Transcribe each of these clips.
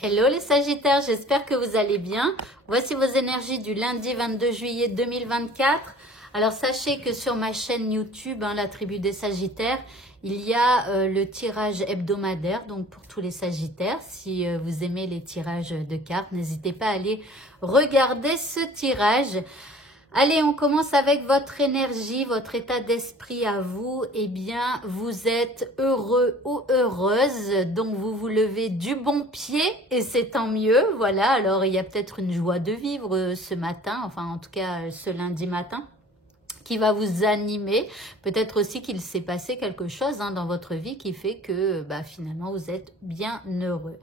Hello les Sagittaires, j'espère que vous allez bien. Voici vos énergies du lundi 22 juillet 2024. Alors sachez que sur ma chaîne YouTube, la tribu des Sagittaires, il y a le tirage hebdomadaire, donc pour tous les Sagittaires. Si vous aimez les tirages de cartes, n'hésitez pas à aller regarder ce tirage. Allez, on commence avec votre énergie, votre état d'esprit à vous. Eh bien, vous êtes heureux ou heureuse, donc vous vous levez du bon pied et c'est tant mieux. Voilà, alors il y a peut-être une joie de vivre ce matin, enfin en tout cas ce lundi matin, qui va vous animer. Peut-être aussi qu'il s'est passé quelque chose dans votre vie qui fait que finalement vous êtes bien heureux.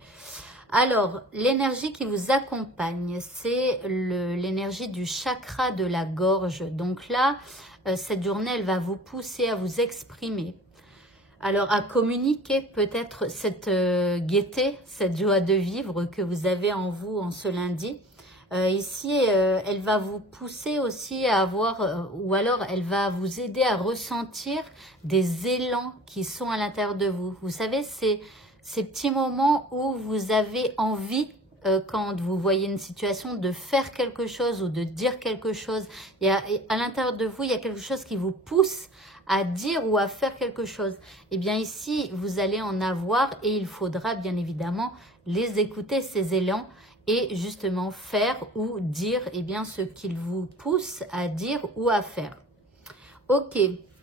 Alors, l'énergie qui vous accompagne, c'est l'énergie du chakra de la gorge. Donc là, cette journée, elle va vous pousser à vous exprimer. Alors, à communiquer peut-être cette gaieté, cette joie de vivre que vous avez en vous en ce lundi. Ici, elle va vous pousser aussi à avoir, ou alors elle va vous aider à ressentir des élans qui sont à l'intérieur de vous. Vous savez, c'est ces petits moments où vous avez envie, quand vous voyez une situation, de faire quelque chose ou de dire quelque chose. À l'intérieur de vous, il y a quelque chose qui vous pousse à dire ou à faire quelque chose. Eh bien ici, vous allez en avoir et il faudra bien évidemment les écouter, ces élans, et justement faire ou dire ce qu'il vous pousse à dire ou à faire. Ok,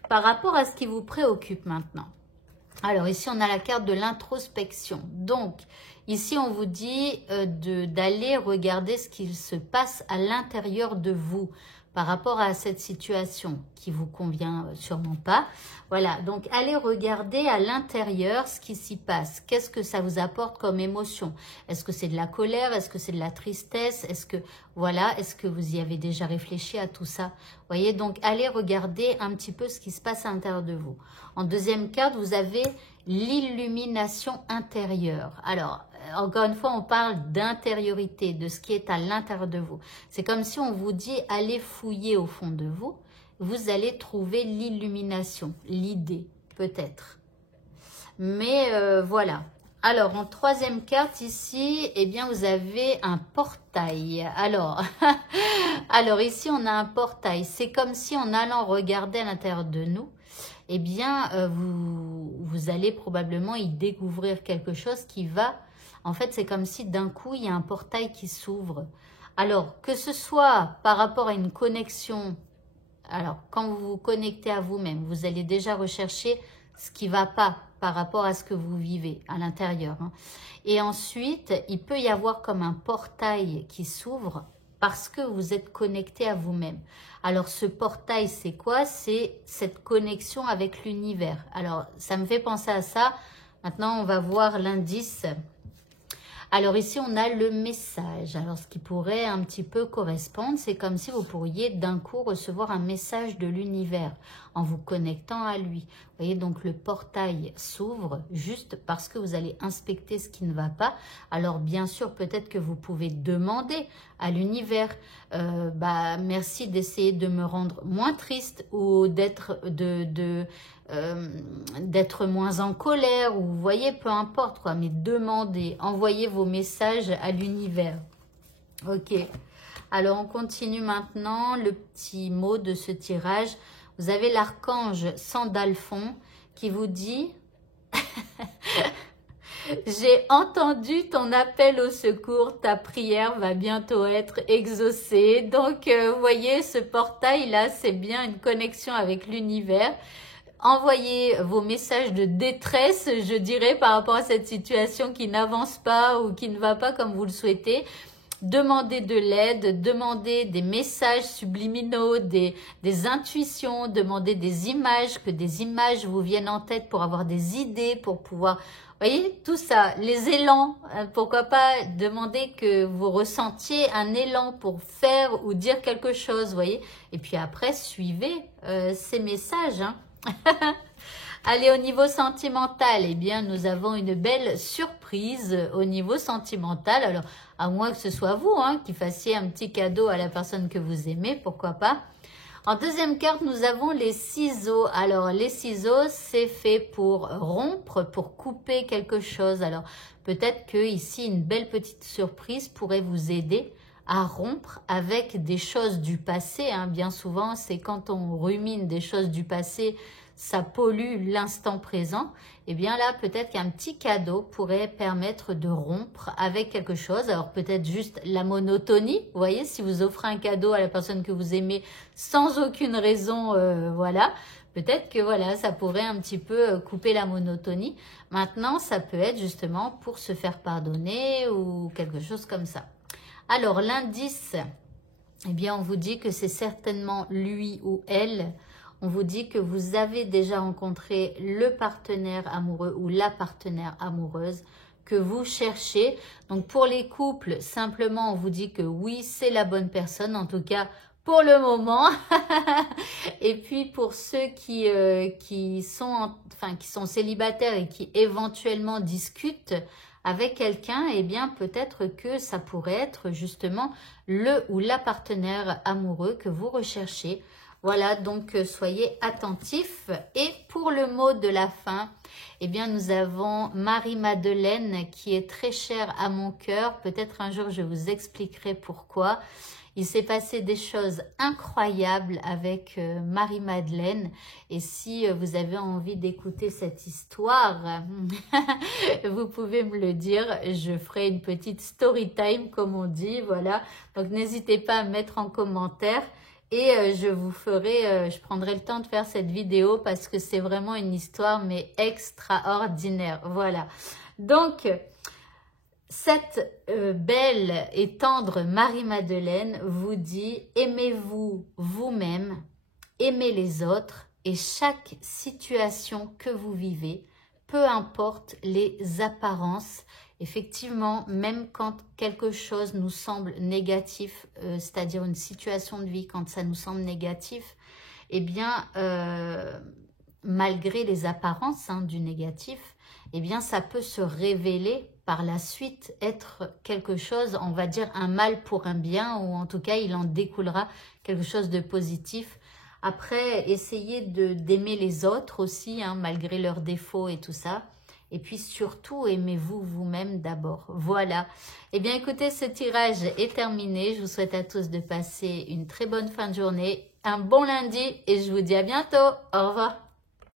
par rapport à ce qui vous préoccupe maintenant. Alors ici, on a la carte de l'introspection. Donc, ici, on vous dit d'aller regarder ce qu'il se passe à l'intérieur de vous par rapport à cette situation qui vous convient sûrement pas. Voilà, donc allez regarder à l'intérieur ce qui s'y passe. Qu'est-ce que ça vous apporte comme émotion? Est-ce que c'est de la colère? Est-ce que c'est de la tristesse? Est-ce que vous y avez déjà réfléchi à tout ça? Vous voyez, donc allez regarder un petit peu ce qui se passe à l'intérieur de vous. En deuxième carte, vous avez l'illumination intérieure. Alors, encore une fois, on parle d'intériorité, de ce qui est à l'intérieur de vous. C'est comme si on vous dit, allez fouiller au fond de vous. Vous allez trouver l'illumination, l'idée, peut-être. Mais voilà. Alors, en troisième carte ici, eh bien, vous avez un portail. Alors, ici, on a un portail. C'est comme si en allant regarder à l'intérieur de nous, eh bien, vous allez probablement y découvrir quelque chose qui va... En fait, c'est comme si d'un coup, il y a un portail qui s'ouvre. Alors, que ce soit par rapport à une connexion, alors quand vous vous connectez à vous-même, vous allez déjà rechercher ce qui ne va pas par rapport à ce que vous vivez à l'intérieur. Et ensuite, il peut y avoir comme un portail qui s'ouvre parce que vous êtes connecté à vous-même. Alors, ce portail, c'est quoi? C'est cette connexion avec l'univers. Alors, ça me fait penser à ça. Maintenant, on va voir l'indice. Alors ici, on a le message. Alors, ce qui pourrait un petit peu correspondre, c'est comme si vous pourriez d'un coup recevoir un message de l'univers en vous connectant à lui. Vous voyez, donc le portail s'ouvre juste parce que vous allez inspecter ce qui ne va pas. Alors, bien sûr, peut-être que vous pouvez demander à l'univers, merci d'essayer de me rendre moins triste ou d'être moins en colère, ou vous voyez, peu importe quoi, mais demandez, envoyez vos messages à l'univers. Ok, alors on continue maintenant le petit mot de ce tirage. Vous avez l'archange Sandalphon qui vous dit j'ai entendu ton appel au secours, ta prière va bientôt être exaucée. Donc vous voyez, ce portail là, c'est bien une connexion avec l'univers. Envoyez vos messages de détresse, je dirais, par rapport à cette situation qui n'avance pas ou qui ne va pas comme vous le souhaitez. Demandez de l'aide, demandez des messages subliminaux, des intuitions, demandez des images, que des images vous viennent en tête pour avoir des idées, pour pouvoir... Vous voyez, tout ça, les élans, pourquoi pas demander que vous ressentiez un élan pour faire ou dire quelque chose, vous voyez. Et puis après, suivez ces messages, Allez, au niveau sentimental, eh bien, nous avons une belle surprise au niveau sentimental. Alors, à moins que ce soit vous qui fassiez un petit cadeau à la personne que vous aimez, pourquoi pas. En deuxième carte, nous avons les ciseaux. Alors, les ciseaux, c'est fait pour rompre, pour couper quelque chose. Alors, peut-être que ici, une belle petite surprise pourrait vous aider à rompre avec des choses du passé. Hein. Bien souvent, c'est quand on rumine des choses du passé, ça pollue l'instant présent. Et bien là, peut-être qu'un petit cadeau pourrait permettre de rompre avec quelque chose. Alors peut-être juste la monotonie. Vous voyez, si vous offrez un cadeau à la personne que vous aimez sans aucune raison, voilà. Peut-être que voilà, ça pourrait un petit peu couper la monotonie. Maintenant, ça peut être justement pour se faire pardonner ou quelque chose comme ça. Alors l'indice, eh bien on vous dit que c'est certainement lui ou elle. On vous dit que vous avez déjà rencontré le partenaire amoureux ou la partenaire amoureuse que vous cherchez. Donc pour les couples, simplement on vous dit que oui, c'est la bonne personne, en tout cas pour le moment. Et puis pour ceux qui sont célibataires et qui éventuellement discutent avec quelqu'un, eh bien peut-être que ça pourrait être justement le ou la partenaire amoureux que vous recherchez. Voilà, donc soyez attentifs. Et pour le mot de la fin, eh bien nous avons Marie-Madeleine qui est très chère à mon cœur. Peut-être un jour je vous expliquerai pourquoi. Il s'est passé des choses incroyables avec Marie-Madeleine. Et si vous avez envie d'écouter cette histoire, vous pouvez me le dire. Je ferai une petite story time, comme on dit. Voilà. Donc, n'hésitez pas à mettre en commentaire. Et je prendrai le temps de faire cette vidéo parce que c'est vraiment une histoire, mais extraordinaire. Voilà. Donc, cette belle et tendre Marie-Madeleine vous dit « Aimez-vous vous-même, aimez les autres et chaque situation que vous vivez, peu importe les apparences, effectivement, même quand quelque chose nous semble négatif, c'est-à-dire une situation de vie, quand ça nous semble négatif, eh bien, malgré les apparences du négatif, eh bien, ça peut se révéler par la suite être quelque chose, on va dire un mal pour un bien, ou en tout cas, il en découlera quelque chose de positif. Après, essayez d'aimer les autres aussi, malgré leurs défauts et tout ça. Et puis surtout, aimez-vous vous-même d'abord. Voilà. Eh bien, écoutez, ce tirage est terminé. Je vous souhaite à tous de passer une très bonne fin de journée, un bon lundi et je vous dis à bientôt. Au revoir.